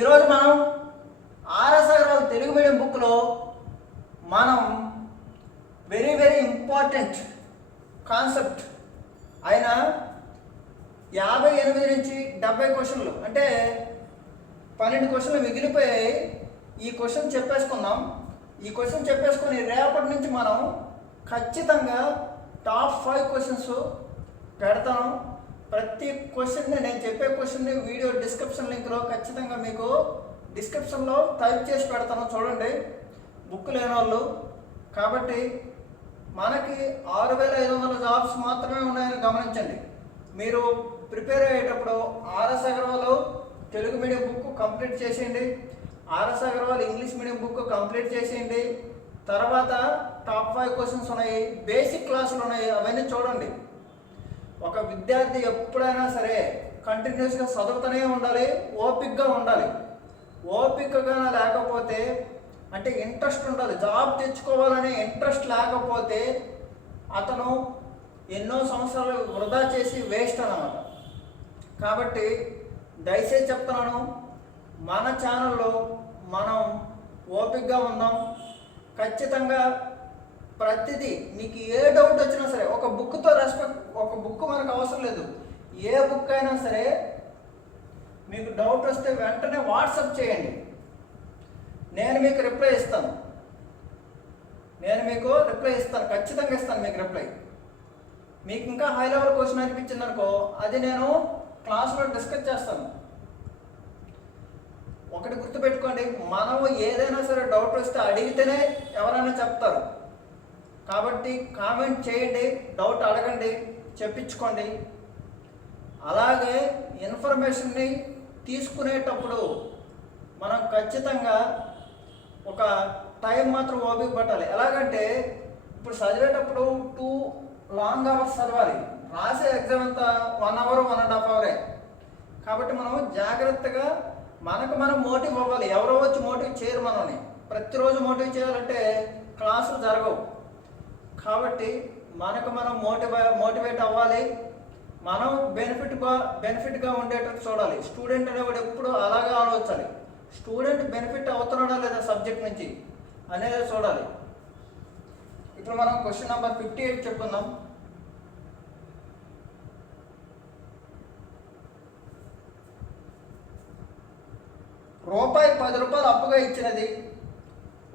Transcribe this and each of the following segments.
ఈరోజు మనం RS Agarwal Telugu medium బుక్లో మనం వెరీ ఇంపార్టెంట్ కాన్సెప్ట్ అయిన 58 నుంచి 70 క్వశ్చన్లు అంటే 12 క్వశ్చన్లు మిగిలిపోయాయి. ఈ క్వశ్చన్ చెప్పేసుకుందాం. ఈ క్వశ్చన్ చెప్పేసుకొని రేపటి నుంచి మనం ఖచ్చితంగా టాప్ 5 క్వశ్చన్స్ పెడతాను. ప్రతి క్వశ్చన్ని నేను చెప్పే క్వశ్చన్ని వీడియో డిస్క్రిప్షన్ లింక్లో ఖచ్చితంగా మీకు డిస్క్రిప్షన్లో టైప్ చేసి పెడతాను, చూడండి బుక్ లేని వాళ్ళు. కాబట్టి మనకి 6500 జాబ్స్ మాత్రమే ఉన్నాయని గమనించండి. మీరు ప్రిపేర్ అయ్యేటప్పుడు RS Agarwal Telugu medium book complete చేసేయండి, RS Agarwal English medium book complete చేసేయండి. తర్వాత టాప్ 5 క్వశ్చన్స్ ఉన్నాయి, బేసిక్ క్లాసులు ఉన్నాయి, అవన్నీ చూడండి. ఒక విద్యార్థి ఎప్పుడైనా సరే కంటిన్యూస్గా చదువుతూనే ఉండాలి, ఓపిక్గా ఉండాలి. ఓపికగా లేకపోతే అంటే ఇంట్రెస్ట్ ఉండాలి, జాబ్ తెచ్చుకోవాలనే ఇంట్రెస్ట్ లేకపోతే అతను ఎన్నో సంవత్సరాలు వృధా చేసి వేస్ట్ అన్నమాట. కాబట్టి దయచేసి చెప్తున్నాను, మన ఛానల్లో మనం ఓపికగా ఉందాం. ఖచ్చితంగా ప్రతిదీ మీకు ఏ డౌట్ వచ్చినా సరే ఒక బుక్తో ఒక బుక్ మనకు అవసరం లేదు, ఏ బుక్ అయినా సరే మీకు డౌట్ వస్తే వెంటనే వాట్సాప్ చేయండి, నేను మీకు రిప్లై ఇస్తాను. ఖచ్చితంగా ఇస్తాను మీకు రిప్లై. మీకు ఇంకా హై లెవెల్ క్వశ్చన్ అనిపించింది అనుకో, అది నేను క్లాస్లో డిస్కస్ చేస్తాను. ఒకటి గుర్తుపెట్టుకోండి, మనం ఏదైనా సరే డౌట్ వస్తే అడిగితేనే ఎవరైనా చెప్తారు. కాబట్టి కామెంట్ చేయండి, డౌట్ అడగండి, చెప్పించుకోండి. అలాగే ఇన్ఫర్మేషన్ని తీసుకునేటప్పుడు మనం ఖచ్చితంగా ఒక టైం మాత్రం ఓపిక పట్టాలి. ఎలాగంటే ఇప్పుడు చదివేటప్పుడు 2 లాంగ్ అవర్స్ చదవాలి, రాసే ఎగ్జామ్ అంతా 1 అవర్ 1.5 అవరే. కాబట్టి మనం జాగ్రత్తగా మనకు మనం మోటివ్ అవ్వాలి. ఎవరో వచ్చి మోటివ్ చేయరు మనల్ని. ప్రతిరోజు మోటివ్ చేయాలంటే క్లాసులు జరగవు. కాబట్టి మనకు మనం మోటివేట్ అవ్వాలి, మనం బెనిఫిట్గా ఉండేటట్టు చూడాలి. స్టూడెంట్ అనేవాడు ఎప్పుడు అలాగే ఆలోచించాలి, స్టూడెంట్ బెనిఫిట్ అవుతున్నాడా లేదా సబ్జెక్ట్ నుంచి అనేది చూడాలి. ఇప్పుడు మనం క్వశ్చన్ నెంబర్ 58 చెప్పుకుందాం. ₹10 అప్పుగా ఇచ్చినది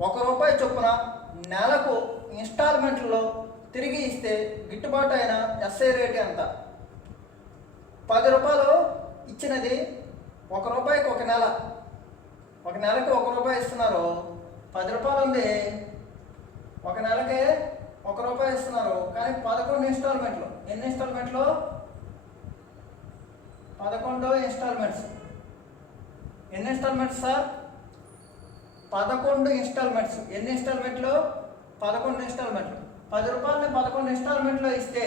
₹1 చొప్పున నెలకు ఇన్స్టాల్మెంట్లో తిరిగి ఇస్తే గిట్టుబాటు అయిన ఎస్ఐ రేట్ ఎంత? ₹10 ఇచ్చినది ₹1 ఒక నెల, ఒక నెలకి ₹1 ఇస్తున్నారు. ₹10 ఉంది, ఒక నెలకే ₹1 ఇస్తున్నారు. కానీ 11 ఇన్స్టాల్మెంట్లు. ఎన్ని ఇన్స్టాల్మెంట్లు? 11 ఇన్స్టాల్మెంట్స్. ఎన్ని ఇన్స్టాల్మెంట్స్ సార్? 11 ఇన్స్టాల్మెంట్స్. ఎన్ని ఇన్స్టాల్మెంట్లు? 11 ఇన్స్టాల్మెంట్లు. ₹10ని 11 ఇన్స్టాల్మెంట్లో ఇస్తే,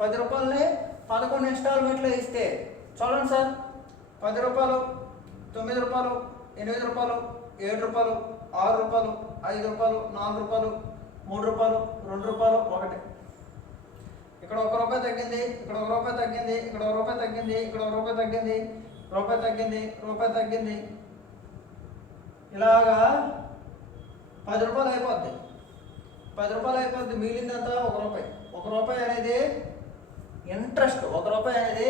₹10ని 11 ఇన్స్టాల్మెంట్లో ఇస్తే చూడండి సార్, ₹10, ₹9, ₹8, ₹7, ₹6, ₹5, ₹4, ₹3, ₹2, 1. ఇక్కడ ₹1 తగ్గింది, ఇక్కడ ₹1 తగ్గింది, ఇక్కడ ₹1 తగ్గింది, ఇక్కడ ₹1 తగ్గింది, రూపాయి తగ్గింది. ఇలాగా ₹10 అయిపోద్ది. ₹10 అయిపోద్ది, మిగిలిందంతా ₹1. ₹1 అనేది ఇంట్రెస్ట్. ₹1 అనేది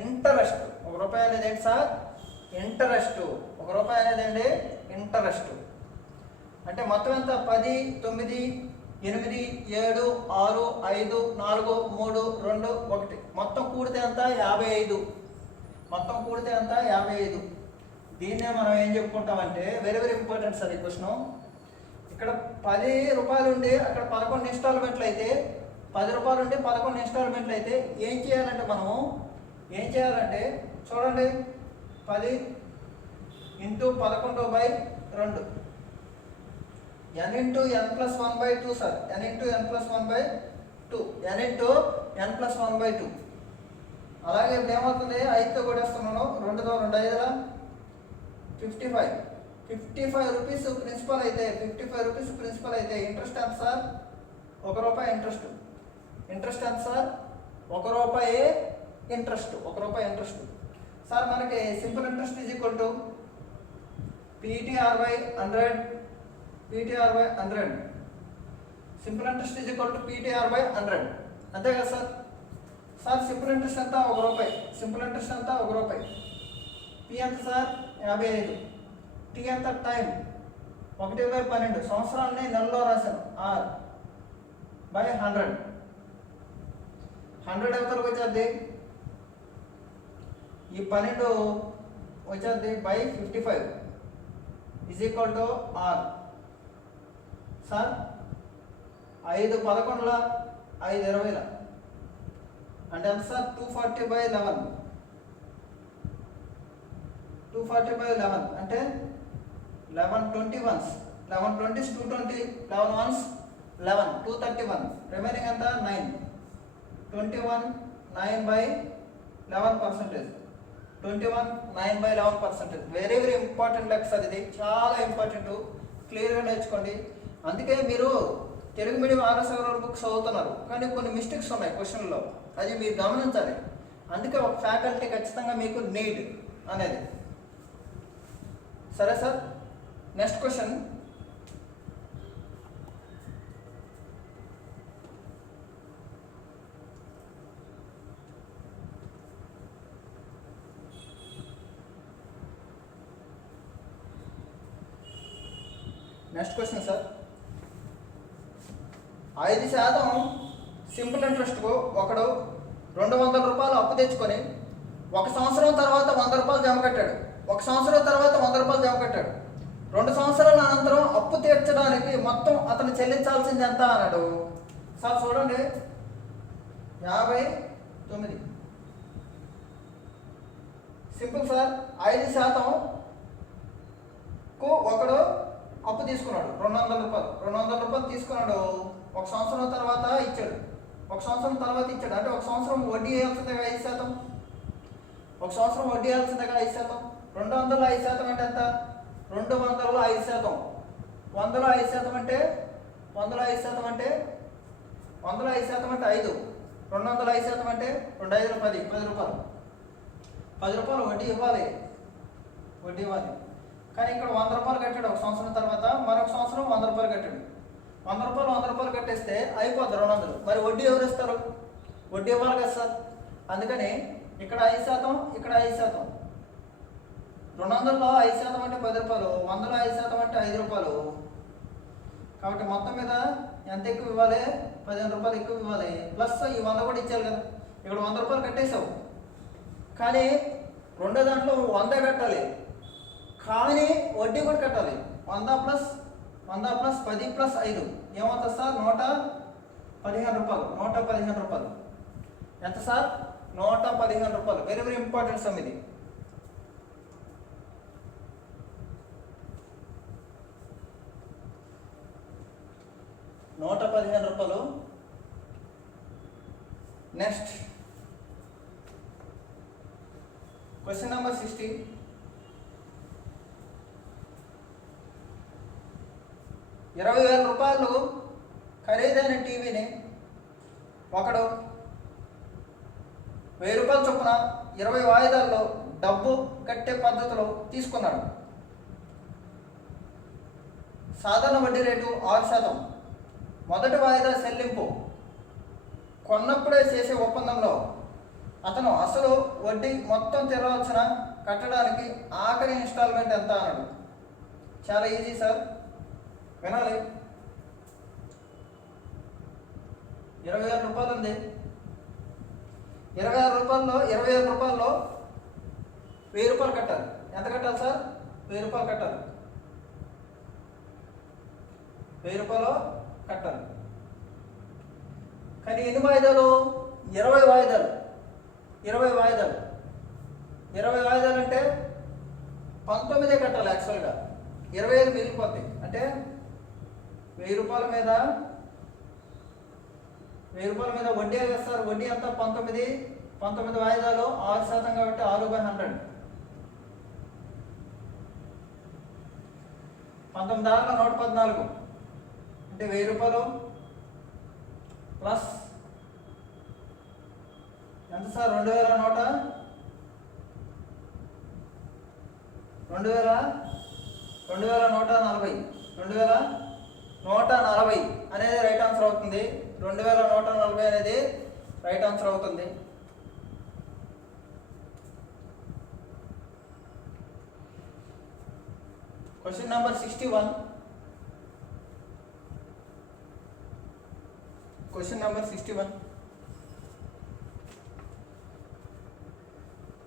ఇంటరెస్ట్. ₹1 అనేది ఏంటి సార్? ఇంటరెస్ట్. ₹1 అనేది అండి ఇంటరెస్ట్. అంటే మొత్తం ఎంత? 10, 9, 8, 7, 6, 5, 4, 3, 2, 1. మొత్తం కూడితే ఎంత? 55. మొత్తం కూడితే ఎంత? 55. దీన్నే మనం ఏం చెప్పుకుంటామంటే వెరీ ఇంపార్టెంట్ సార్ ఈ క్వశ్చన్. ఇక్కడ ₹10 ఉండి అక్కడ 11 ఇన్స్టాల్మెంట్లు అయితే, ₹10 ఉండి 11 ఇన్స్టాల్మెంట్లు అయితే ఏం చేయాలంటే చూడండి, 10 × 11/2 n × n+1/2 sir. n × n+1/2, n × n+1/2. అలాగే ఇప్పుడు ఏమవుతుంది? 5తో కొట్టేస్తున్నాను, 2తో 2 5 55. ₹55 ప్రిన్సిపల్ అయితే, ₹55 ప్రిన్సిపల్ అయితే ఇంట్రెస్ట్ ఎంత సార్? ₹1 ఇంట్రెస్ట్. ఇంట్రెస్ట్ ఎంత సార్? ₹1 ఇంట్రెస్ట్. ₹1 ఇంట్రెస్ట్. సార్ మనకి simple interest is equal to PTR by 100, PTR by 100, simple interest is equal to PTR by 100, అంతే కదా సార్? సార్ సింపుల్ ఇంట్రెస్ట్ ఎంత? ₹1. సింపుల్ ఇంట్రెస్ట్ ఎంత? ₹1. P ఎంత sir? 55. Tea ఎంత? Time 1/12 సంవత్సరాలని నెలలో రాశాను. Are by 100. 100 అవతలకు వచ్చేది ఈ 12 వచ్చేది by 55 is equal to R. Sir 5 11ల 5 20ల అంటే ఎంత సార్? 240/11. 240/11 అంటే 11 21s, 11 20s 220, 11 1s 11, 231. రిమైనింగ్ ఎంత? 9. 21 9/11%. 21 9/11%. వెరీ వెరీ ఇంపార్టెంట్ లెక్క సార్, ఇది చాలా ఇంపార్టెంట్, క్లియర్గా నేర్చుకోండి. అందుకే మీరు Telugu medium RS Agarwal books చదువుతున్నారు, కానీ కొన్ని మిస్టేక్స్ ఉన్నాయి క్వశ్చన్లో, అది మీరు గమనించాలి. అందుకే ఒక ఫ్యాకల్టీ ఖచ్చితంగా మీకు నీడ్ అనేది. సరే sir, next question. Next question sir, 5% simple ఇంట్రెస్ట్కు ఒకడు ₹200 అప్పు తెచ్చుకొని 1 సంవత్సరం తర్వాత ₹100 జమ కట్టాడు. 1 సంవత్సరం తర్వాత ₹100 జమ కట్టాడు. 2 సంవత్సరాల అనంతరం అప్పు తీర్చడానికి మొత్తం అతను చెల్లించాల్సింది ఎంత అన్నాడు. సార్ చూడండి, 59. సింపుల్ సార్, 5%కు ఒకడు అప్పు తీసుకున్నాడు ₹200. ₹200 తీసుకున్నాడు, 1 సంవత్సరం తర్వాత ఇచ్చాడు. 1 సంవత్సరం తర్వాత ఇచ్చాడు అంటే 1 సంవత్సరం వడ్డీ వేయాల్సిందిగా 5%. 1 సంవత్సరం వడ్డీ వేయాల్సిందిగా 5%. 200లో 5% అంటే ఎంత? 200లో 5%. 100లో 5% అంటే 100లో 5% అంటే 100లో 5% అంటే 5. 200లో 5% అంటే 2 5 10, ₹10. ₹10 వడ్డీ ఇవ్వాలి, వడ్డీ ఇవ్వాలి. కానీ ఇక్కడ ₹100 కట్టాడు 1 సంవత్సరం తర్వాత, మరొక సంవత్సరం ₹100 కట్టాడు. ₹100 కట్టేస్తే అయిపోద్ది 200. మరి వడ్డీ ఎవరు ఇస్తారు? వడ్డీ ఇవ్వాలి కదా సార్. అందుకని ఇక్కడ 5%, ఇక్కడ 5%. 200లో 5% అంటే ₹10, 100లో 5% అంటే ₹5. కాబట్టి మొత్తం మీద ఎంత ఎక్కువ ఇవ్వాలి? ₹15 ఎక్కువ ఇవ్వాలి. ప్లస్ ఈ 100 కూడా ఇచ్చారు కదా. ఇక్కడ ₹100 కట్టేసావు, కానీ రెండో దాంట్లో 100 కట్టాలి, కానీ వడ్డీ కూడా కట్టాలి. 100 ప్లస్ 10 ప్లస్ 5 ఏమవుతుంది సార్? ₹115. ₹115 ఎంత sir? ₹115. Very very important some ఇది. ₹115. Next question number 60. ₹20,000 ఖరీదైన టీవీని ఒకడు ₹1000 చొప్పున 20 వాయిదాల్లో డబ్బు కట్టే పద్ధతిలో తీసుకున్నాడు. సాధారణ వడ్డీ రేటు 6%. మొదటి వాయిదా చెల్లింపు కొన్నప్పుడే చేసే ఒప్పందంలో అతను అసలు వడ్డీ మొత్తం తీరవలసిన కట్టడానికి ఆఖరి ఇన్స్టాల్మెంట్ ఎంత అన్నాడు. చాలా ఈజీ సార్, వినాలి. ₹20,000 ఉంది. ₹20,000లో ₹1,000 కట్టాలి. ఎంత కట్టాలి సార్? ₹1,000 కట్టాలి. ₹1,000 కట్టాలి. కానీ ఎన్ని వాయిదాలు? 20 వాయిదాలు. 20 వాయిదాలు. 20 వాయిదాలు అంటే 19 కట్టాలి. యాక్చువల్గా 25 మిగిలిపోతాయి. అంటే ₹1,000 మీద వడ్డీ వేస్తారు. వడ్డీ ఎంత? 19 వాయిదాలు 6% కాబట్టి 6/100. 19 ఆరులో 114 అంటే ₹1,000 ప్లస్ ఎంత సార్? 2,000. 2140 2140 అనేది రైట్ ఆన్సర్ అవుతుంది. 2140 అనేది రైట్ ఆన్సర్ అవుతుంది. Question number 61. Question number 61.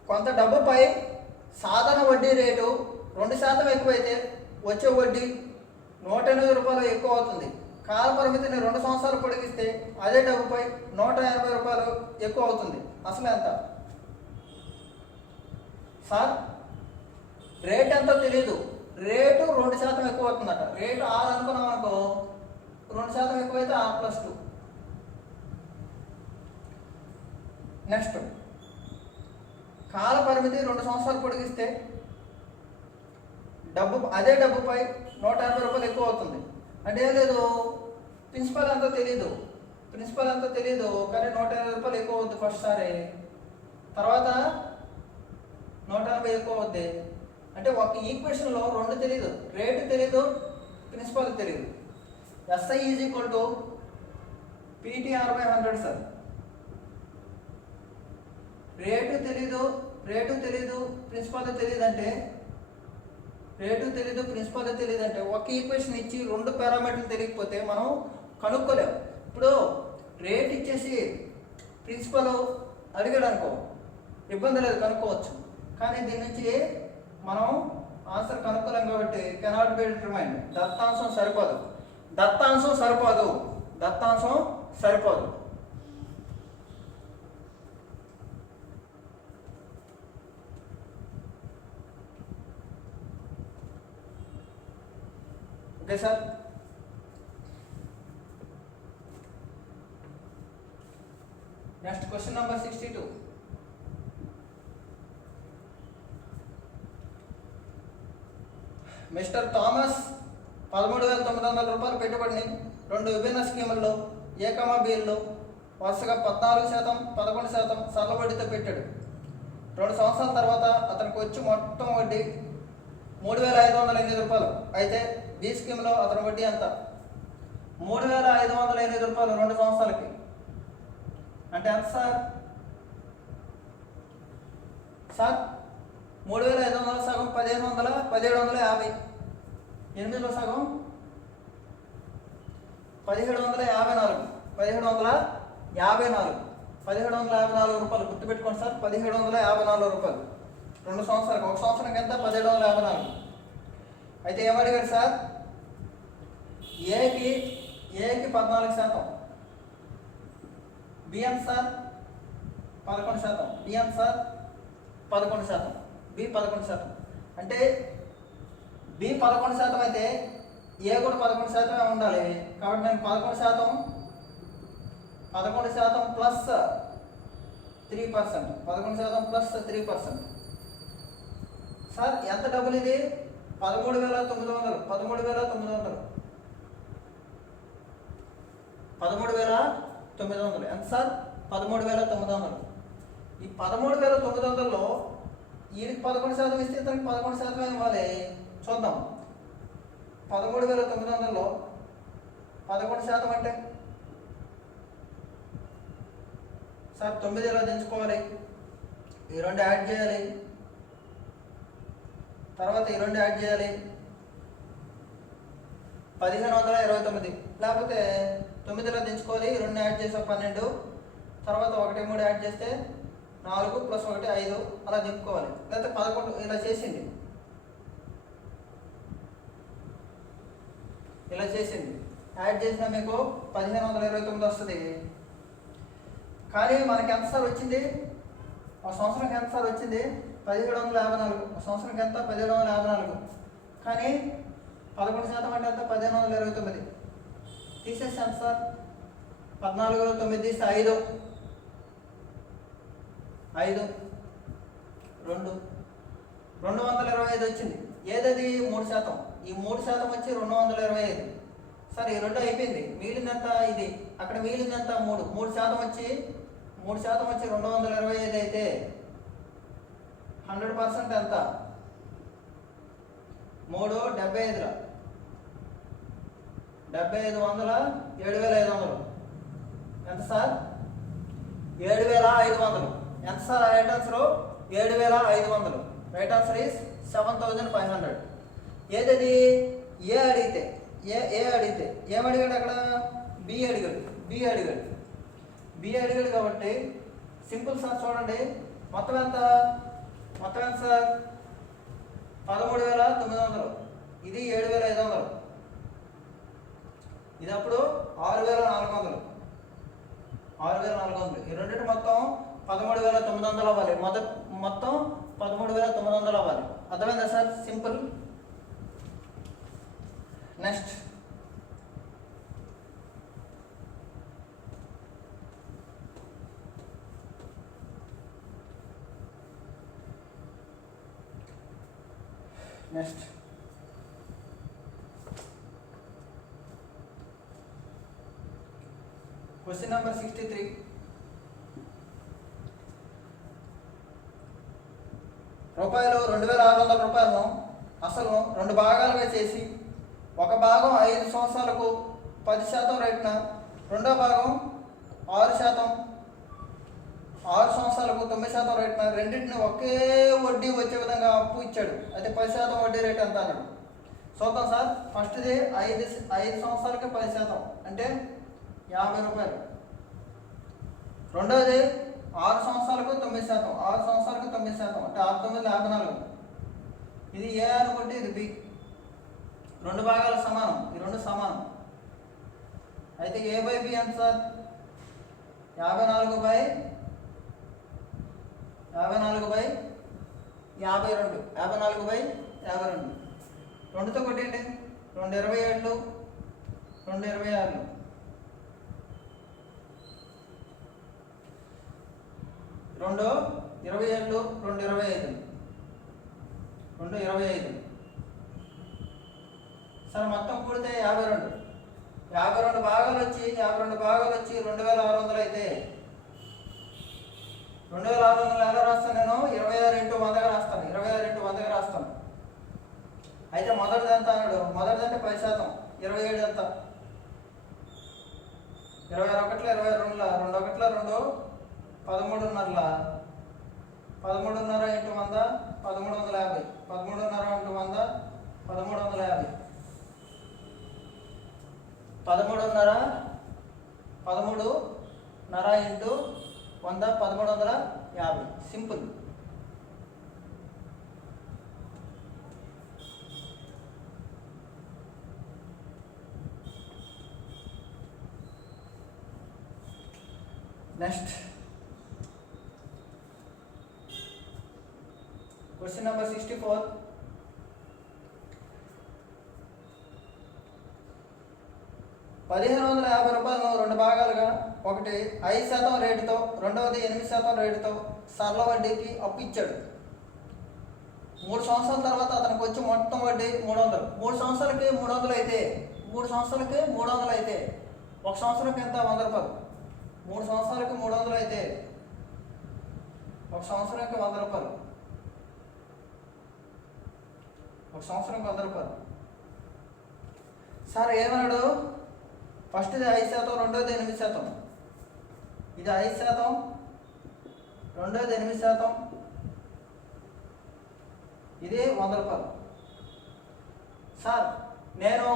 కొంత డబ్బుపై సాధారణ వడ్డీ రేటు 2% ఎక్కువైతే వచ్చే వడ్డీ ₹108 ఎక్కువ అవుతుంది. కాల పరిమితిని 2 సంవత్సరాలు పొడిగిస్తే అదే డబ్బుపై ₹180 ఎక్కువ అవుతుంది. అసలు ఎంత? సార్ రేట్ ఎంతో తెలియదు, రేటు 2% ఎక్కువ అవుతుందట. రేటు 6 అనుకున్నాం అనుకో, 2% ఎక్కువైతే R+2. నెక్స్ట్, కాల పరిమితి 2 సంవత్సరాలు పొడిగిస్తే అదే డబ్బుపై ₹180 ఎక్కువ అవుతుంది. అంటే ఏం లేదు, ప్రిన్సిపల్ ఎంతో తెలీదు కానీ ₹180 ఎక్కువ అవుద్ది ఫస్ట్ సారి, తర్వాత 180 ఎక్కువ అవుద్ది. అంటే ఒక ఈక్వేషన్లో 2 తెలీదు, రేటు తెలీదు, ప్రిన్సిపల్ తెలీదు. SI is equal to PT/100 sir. Rate తెలీదు, ప్రిన్సిపల్ తెలియదు అంటే ఒక ఈక్వేషన్ ఇచ్చి 2 పారామీటర్లు తెలియకపోతే మనం కనుక్కోలేము. ఇప్పుడు రేట్ ఇచ్చేసి ప్రిన్సిపల్ అడిగాడు అనుకో, ఇబ్బంది లేదు, కనుక్కోవచ్చు. కానీ దీని నుంచి మనం ఆన్సర్ కనుక్కోలేం కాబట్టి కెనాట్ బి డిటర్మైన్డ్. దత్తాంశం సరిపోదు. Okay sir. Next question number 62. Mister Thomas ₹13,900 పెట్టుబడిని 2 విభిన్న స్కీముల్లో A, Bలో వరుసగా 14%, 11% సరళ వడ్డీతో పెట్టాడు. 2 సంవత్సరాల తర్వాత అతనికి వచ్చి మొత్తం వడ్డీ ₹3,508. అయితే బి స్కీమ్లో అతని వడ్డీ ఎంత? ₹3,508 2 సంవత్సరాలకి అంటే ఎంత సార్? 3,500 సగం 1,500, 1,750. 8లో సగం 1,754. 1,754 గుర్తుపెట్టుకోండి సార్. ₹1,754 2 సంవత్సరాలకు. 1 సంవత్సరానికి ఎంత? 1,754. అయితే ఏమడిగాడు సార్? ఏకి 14%, బి ఎంత సార్? 11%, బి ఎంత సార్? 11%, బి 11%. అంటే బి 11% అయితే ఏ కూడా 11% ఉండాలి. కాబట్టి నేను 11% ప్లస్ 3%, 11% ప్లస్ 3%. సార్ ఎంత డబ్బులు ఇది? 13,900. 13,900 ఎంత సార్? 13,900. ఈ 13,900లో వీడికి 11% ఇస్తే ఇతనికి 11% ఇవ్వాలి. చూద్దాం. 13,900లో 11% అంటే సార్ 9 ఇలా దించుకోవాలి, ఈ 2 యాడ్ చేయాలి, తర్వాత ఈ 2 యాడ్ చేయాలి, 1,529. లేకపోతే 9లో దించుకోవాలి, 2 యాడ్ చేసా 12, తర్వాత 1, 3 యాడ్ చేస్తే 4 + 1 5 అలా దింపుకోవాలి. లేకపోతే 11 ఇలా చేసింది యాడ్ చేసినా మీకు 1,529 వస్తుంది. కానీ మనకి ఎంత సార్ వచ్చింది? ఒక సంవత్సరానికి ఎంత సార్ వచ్చింది? 1,754. ఒక సంవత్సరానికి ఎంత? 1,754. కానీ 11% అంటే ఎంత? 1,529. తీసేసి ఎంత సార్? 14లో 9 తీస్తే 5, 225 వచ్చింది. ఏదది? 3%. ఈ 3% వచ్చి 225. సరే, ఈ 2 అయిపోయింది. మిగిలిందంత ఇది. అక్కడ మిగిలిందంత 3% వచ్చి 225 అయితే 100% ఎంత? 3 75 75 7500 ఎంత సార్? 7500. ఎంత sir right answer? 7500. Right answer is 7500. ఏదది? ఏ అడిగితే ఏమడిగాడు అక్కడ? బి అడిగాడు కాబట్టి సింపుల్ సార్. చూడండి మొత్తం ఎంత సార్? 13900. ఇది 7500. ఇది అప్పుడు 6400. ఈ రెండింటి మొత్తం 13900 అవ్వాలి. మొత్తం 13900 అవ్వాలి. అర్థమైందా sir? Simple. Next question number 63. రూపాయలు 2600 రూపాయలను అసలు 2 భాగాలుగా చేసి ఒక భాగం 5 సంవత్సరాలకు 10% రేటున, రెండో భాగం 6% 6 సంవత్సరాలకు 9% రేటున రెండింటిని ఒకే వడ్డీ వచ్చే విధంగా అప్పు ఇచ్చాడు. అయితే 10% వడ్డీ రేటు ఎంత అన్నాడు. చూద్దాం సార్. ఫస్ట్ది 5 సంవత్సరాలకి 10% అంటే 50 రూపాయలు. రెండోది 6 సంవత్సరాలకు 9%. 6 సంవత్సరాలకు 9% అంటే 6×9 54. ఇది ఏ అనుకుంటే ఇది బి. 2 భాగాలు సమానం. ఈ 2 సమానం. అయితే ఏ బై బి ఎంత సార్? 54/52. 54/52. 2తో కొట్టేయండి. 2 27, 2 26. 2 27, 2 25. 2 25. సార్ మొత్తం కూడితే 52. 52 భాగాలు వచ్చి 2600 అయితే 2600 ఎలా రాస్తాను నేను? 26 × 100గా రాస్తాను. అయితే మొదటిది ఎంత అన్నాడు? మొదటిదంటే 10%. 27 ఎంత? 21 1 22 2 1 2 13.5 13.5 × 100 1350. 13.5 × 100 1350. 13.5 × 100 1350. సింపుల్. Next question number 64. రూపాయలను 2 భాగాలుగా, ఒకటి 5% రేటుతో, రెండవది 8% రేటుతో సరళ వడ్డీకి అప్పు ఇచ్చాడు. 3 సంవత్సరాల తర్వాత అతనికి వచ్చి మొత్తం వడ్డీ 300. 3 సంవత్సరాలకి 300 అయితే 1 సంవత్సరంకి ఎంత? 100 రూపాయలు. 3 సంవత్సరాలకి 300 అయితే 1 సంవత్సరానికి 100 రూపాయలు. 1 సంవత్సరానికి 100 రూపాయలు. సార్ ఏమన్నాడు? ఫస్ట్ది 5%, రెండోది 8%. ఇది 5%, రెండోది 8%. ఇది 100 రూపాయలు. సార్ నేను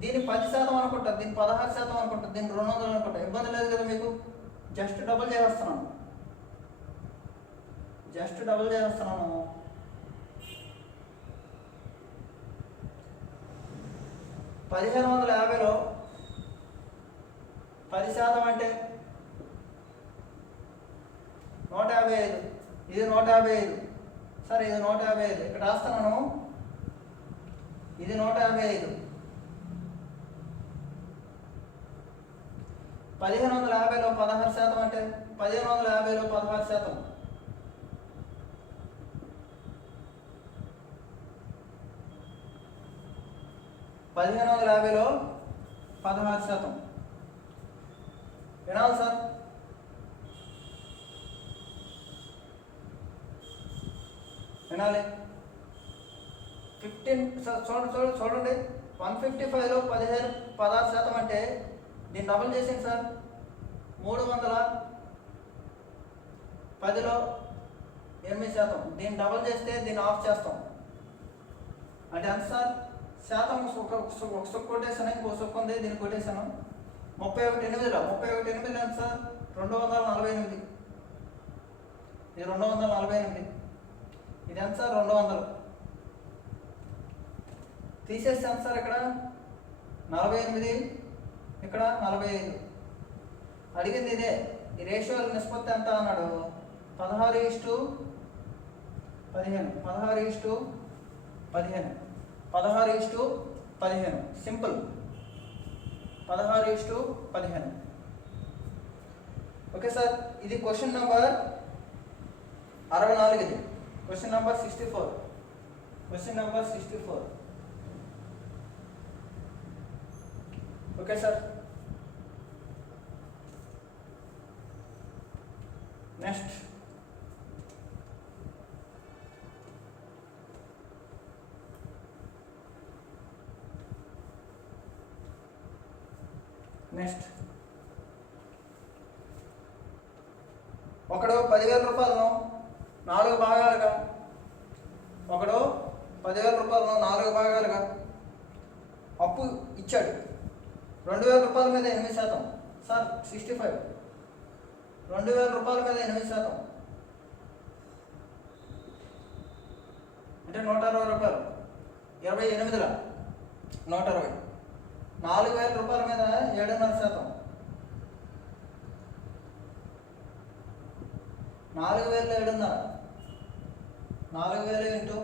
దీన్ని 10% అనుకుంటా, దీన్ని 16% అనుకుంటా, దీన్ని 200 అనుకుంటా. ఇబ్బంది లేదు కదా మీకు? జస్ట్ డబుల్ చేస్తున్నాను. 1550లో 10% అంటే 155. ఇది 155. సరే ఇది 155. ఇక్కడ రాస్తున్నాను. ఇది 155. 1550లో 16% అంటే 1550లో 16%. 1550లో 16%. వినాలి సార్? వినాలి. చూడండి 155లో 16% అంటే దీన్ని డబుల్ చేసింది సార్. 310లో 8%. దీన్ని డబుల్ చేస్తే దీన్ని ఆఫ్ చేస్తాం అంటే ఎంత సార్? శాతం ఒక కొట్టేసాను, ఇంకో సుక్క ఉంది, దీన్ని కొట్టేసాను. 31.8లో 31.8 ఎంత సార్? 248. ఇది 248. ఇది ఎంత సార్? 200. తీసేస్తే ఎంత సార్? ఇక్కడ 48, ఇక్కడ 45. అడిగింది ఇదే. ఈ రేషియోల నిష్పత్తి ఎంత అన్నాడు? 16:15. 16:15 సింపుల్. 16:15. Okay sir. ఇది క్వశ్చన్ నెంబర్ 64. ఇది question number 64. Okay sir. Next ఒకడు 10,000 రూపాయలను 4 భాగాలుగా అప్పు ఇచ్చాడు. 2,000 రూపాయల మీద 8% సార్. 65. 2,000 రూపాయల మీద 8% అంటే 160 రూపాయలు. 28లో 160. 4,000 రూపాయల మీద 7.5%. 4,000లో 7.5. 4,000 ఇంటూ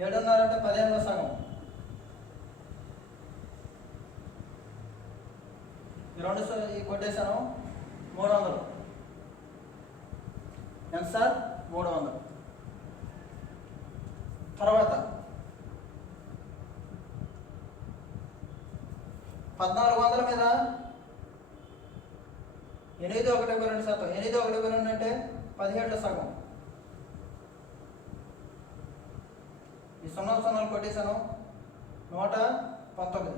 7.5 అంటే 15లో సగం. ఈ కొట్టేశాను. 300 ఎంత సార్? 300. తర్వాత 1,400 మీద 8.12%. 8.12 అంటే 17లో సగం. ఈ 0 కొట్టేశాను. 119.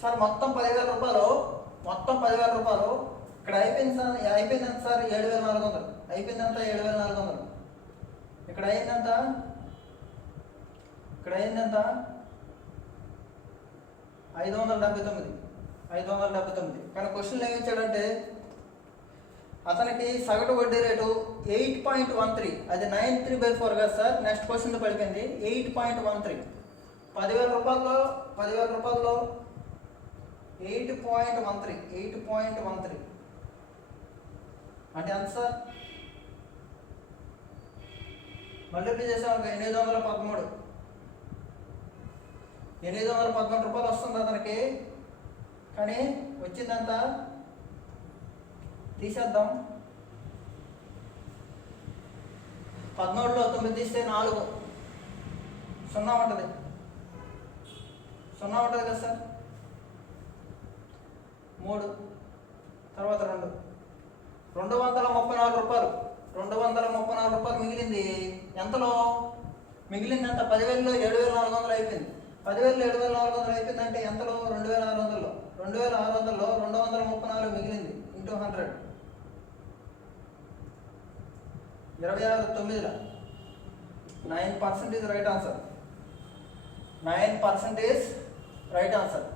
సార్ మొత్తం 10,000 రూపాయలు. ఇక్కడ అయిపోయింది సార్. అయిపోయింది ఎంత సార్? 7,400. అయిపోయిందంతా 7,400. ఇక్కడ అయిందంత 579. కానీ క్వశ్చన్లు ఏమి ఇచ్చాడంటే అతనికి సగటు వడ్డీ రేటు 8.13. అది 93/4 కదా సార్. నెక్స్ట్ క్వశ్చన్ పడిపోయింది 8.13. 10,000 రూపాయల్లో 8.13 అంటే ఎంత సార్? మల్టిప్లై చేసాము 813 రూపాయలు వస్తుంది అతనికి. కానీ వచ్చిందంతా తీసేద్దాం. 13లో 9 తీస్తే 4 0 ఉంటుంది. 0 ఉంటుంది కదా సార్. 3 తర్వాత 2 234 రూపాయలు. 234 రూపాయలు మిగిలింది. ఎంతలో మిగిలింది అంత? 10,000లో 7,400 అయిపోయింది. 10,000లో 7,400 అయిపోయిందంటే ఎంతలో? 2,600లో. 2,600లో 234 మిగిలింది into 100. 26/9. 9% right answer. 9% right answer.